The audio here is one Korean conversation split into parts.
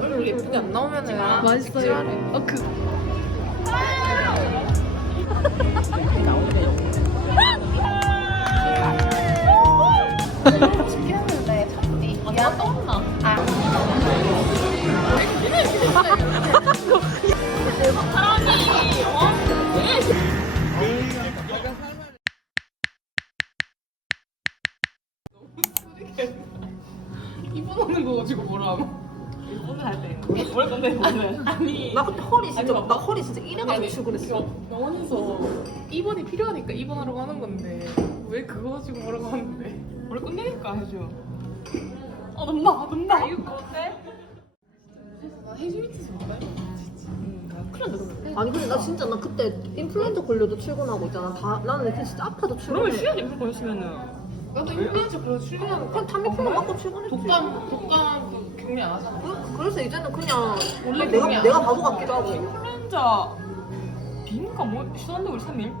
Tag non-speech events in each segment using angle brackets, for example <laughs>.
얼굴 예쁘게 안 나오면은 맛있어요. 어, 그. 아, 떠나. 이분 오는 거 가지고 뭐라 하면. 오늘 할 때. 뭘 건데 오늘. <laughs> 아니. 나 그때 허리 진짜 아니, 나 허리 진짜 이래가지고 출근했어. 병원에서 입원이 필요하니까 입원하라고 하는 건데 왜 그거 가지고 뭐라고 하는데 원래 끝내니까 해줘 아 너무 나 너무 나 이거 어때? 나 해주 밑에서? 큰일 났다 아니 근데 나 진짜 나 그때 인플루엔자 걸려도 출근하고 있잖아. 다 나는 그 진짜 아파도 출근해. 인플 걸렸으면은. 나도 인플루엔자 그래서 출근하는 그냥 타미플로 맞고 출근했지. 독감 독감 그 격리 안 하잖아 그- 그래서 이제는 그냥 원래 내가 안 내가 하잖아. 바보 같기도 하고. 인플루엔자. 비인가 뭐, 쉬었는데 우리 3일?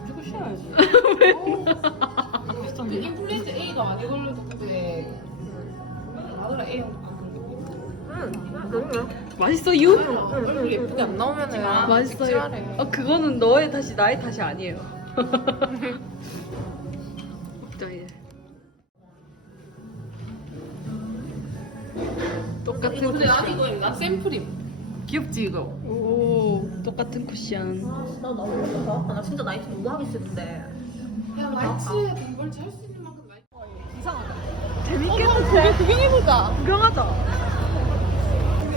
무조건 쉬어야지. 그 인플루엔자 A가 많이 걸렸는데 아들아 A형 응, 응, 그럼요. 맛있어요? 얼굴 예쁘게 안 나오면은 맛있어요. 어, 그거는 너의 탓이 나의 탓이 아니에요. 먹자, 이제. 똑같은 근데 난 이거 나 샘플임 귀엽지, 이거? 오, 똑같은 쿠션. 나 너무 힘들어. 나 진짜 나이트 너무 하기 싫은데. 야 나이츠에 돈벌지 할 수 있는 만큼 나이츠 재밌겠는데? 구경해보자 구경하자.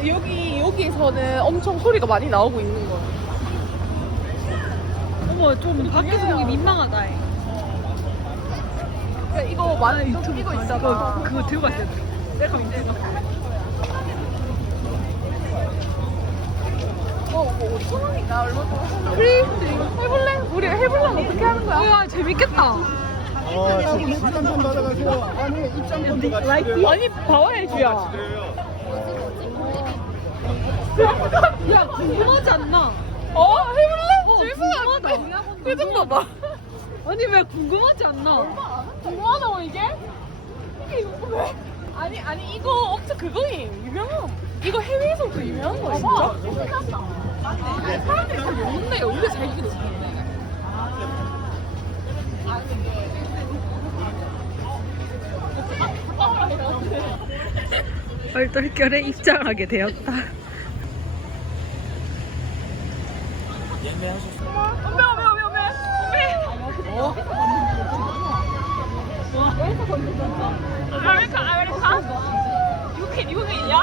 여기 여기에서는 엄청 소리가 많이 나오고 있는 거야. 어머, 좀 밖에서 보기 민망하다. 이거 많이 유튜브 이거 있잖아. 그거, 그거 들고 갔어요. 내가 이제 어, 뭐 5천 원인가 얼마 정도? 프리 해볼래? 우리 해보려면 어떻게 하는 거야? 우와, 재밌겠다. 어, 지금 입장 좀 받아가세요. 아니, 입장권도 같이 드려요. 아니 봐와야지야. 야, 궁금하지 않나? 어 해볼래? 어, 질문하다. 궁금하다. 표정 봐봐. 아니, 왜 궁금하지 않나? 궁금하다고 이게? 이게 이거 왜? 아니 아니 이거 엄청 그거임 유명함. 이거 해외에서도 유명한 거야 진짜. 아니, 사람들이 잘. 우리가 잘 이기도 잘해. 얼떨결에 입장하게 되었다. 어메 어메 어메 어메 어메. 아메리카 아메리카. 유캔 유캔이야?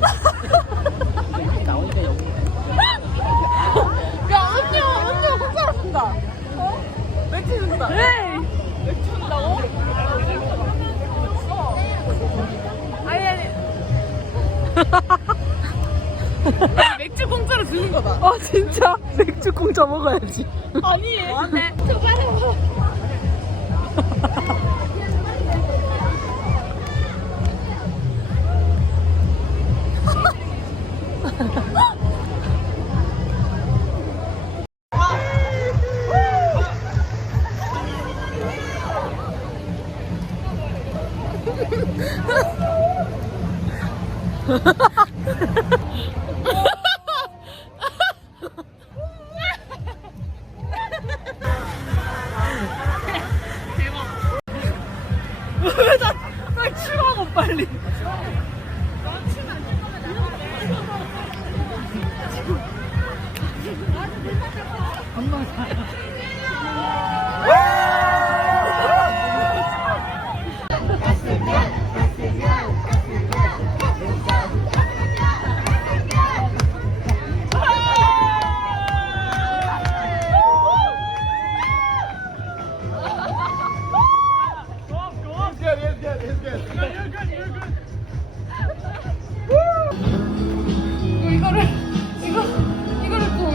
<laughs> 야 혼자. 어? 맥주 준다. 그래! 맥주 준다고? 아니 아니. 아니, <laughs> 맥주 공짜로 주는 거다. 아, 진짜? 맥주 공짜 먹어야지. 아니. <laughs> 안돼. 맥주하고 빨리. It's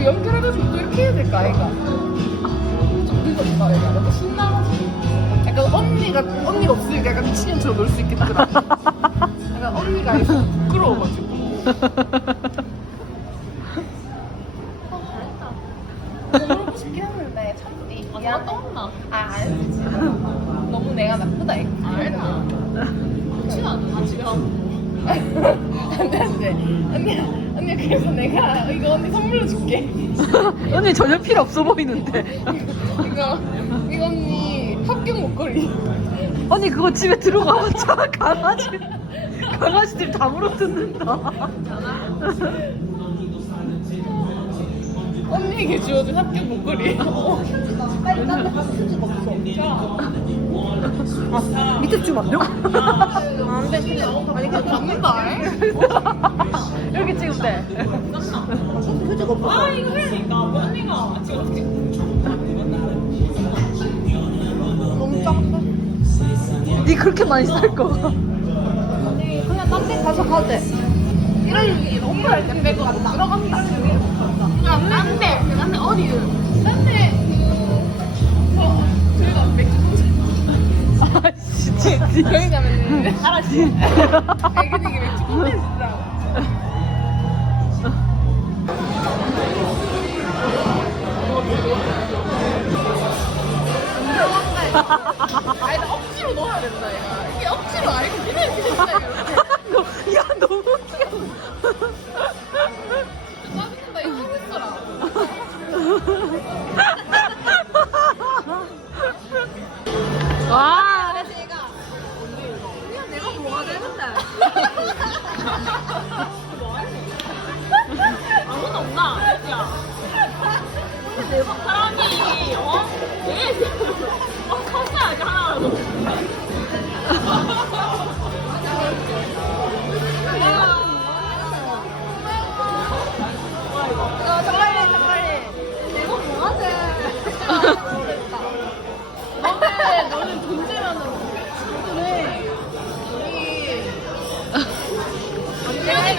이거 또 연결해가지고 또 이렇게 해야 될까 아이가? 이거 된다. 약간 신나가지고. 약간 언니가 언니가 없으니까 약간 미친년처럼 놀 수 있겠더라. <laughs> 약간 언니가 약간 부끄러워가지고. 놀고 싶긴 했는데 참지. 아, 내가? 아, 알지. 너무 내가 나쁘다. 이거. 알다. 좋진 않아, 지금. 안돼 안돼 언니 언니 그래서 내가 이거 언니 선물로 줄게 <laughs> 언니 전혀 필요 없어 보이는데. 이거 이거 언니 합격 목걸이 언니 그거 집에 들어가봤자 강아지 강아지들 다 물어뜯는다. 언니에게 주어준 합격 목걸이 빨리 가서 수직 없어. 밑에 좀 안 돼? 안돼 그냥 아니 그냥 맞는다 <laughs> 없어. 아 이거 해야니까 언니가 지금 어떻게 너무 작다 니 그렇게 많이 살 거. 그냥 딴 데 가서 가도 돼. 이런 얘기 너무 할때 빼고 들어간다. 안돼 안돼 안돼 어디? 딴데 그저 저희가 맥주. 아 진짜. 여기 가면은 알았지 애기들이 맥주. <laughs> 콘텐츠라 <laughs> 된다 얘가 이게 억지로 아니고 그냥 그냥 너,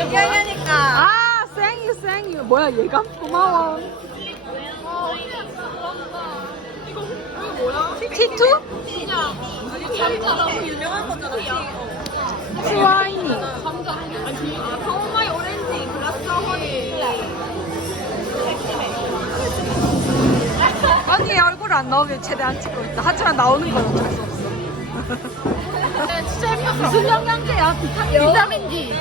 얘기하니까. 아 생유 생유. 뭐야 얘가 고마워. 티투? 그라스 허니 언니 얼굴 안 나오면 최대한 찍고 있다. 하지만 나오는 건 어쩔 수 없어. <laughs> 무슨 영양제야? 비타민. 비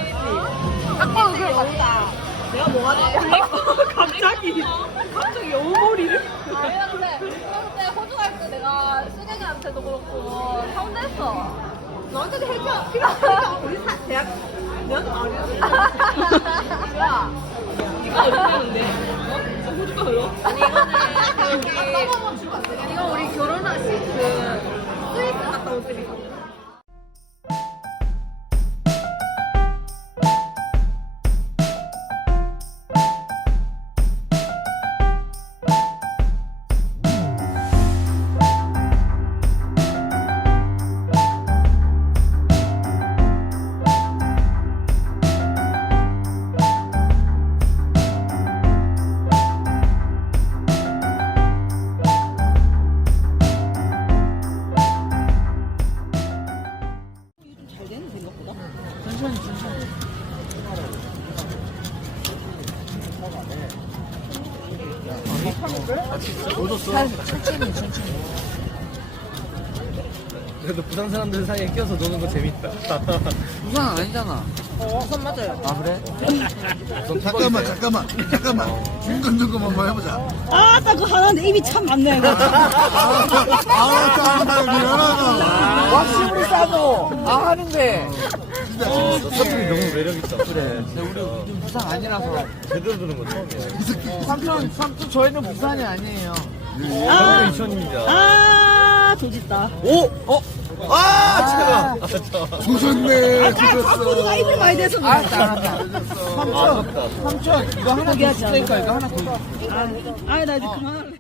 D 아까 그걸 맞다 내가 뭐가 돼? 갑자기 갑자기 여우머리를? 아니 근데 그때 호주 갈 때 내가 쓰레기한테도 그렇고 사온댔어 너한테도 해줘 필요하니까 우리 사, 대학 내한테 말이야 야 이거 어디는데? 어? 호주가 흘러? 아니 이거는 그 이거 우리 결혼한 시트 그래도 부산 사람들 사이에 껴서 노는 거 재밌다. 부산 아니잖아. 어, 선 맞아요. 아 그래? 잠깐만 잠깐만 잠깐만 중간 점검 한번 해보자 아, 딱 그거 하나인데 입이 참 많네. 이거. 아우 짱나 미안하다 왁싱으로 싸도 아 하는데. 진짜 어, 진짜 너 사투리 너무 매력있다. 그래. 근데 우리 부산 아니라서. 제대로 들은 거 처음이야. 삼촌 삼촌 저희는 부산이 아니에요. 아, 이천입니다. 아, 조짓다. 오! 어? 아, 제가. 아, 저. 조졌네 조졌어 입을 많이 대서 그래. 알았다. 아, 아깝다. 삼촌 이거 하나 더 줄테니까 이거 하나 더. 아, 나 이제 그만할래.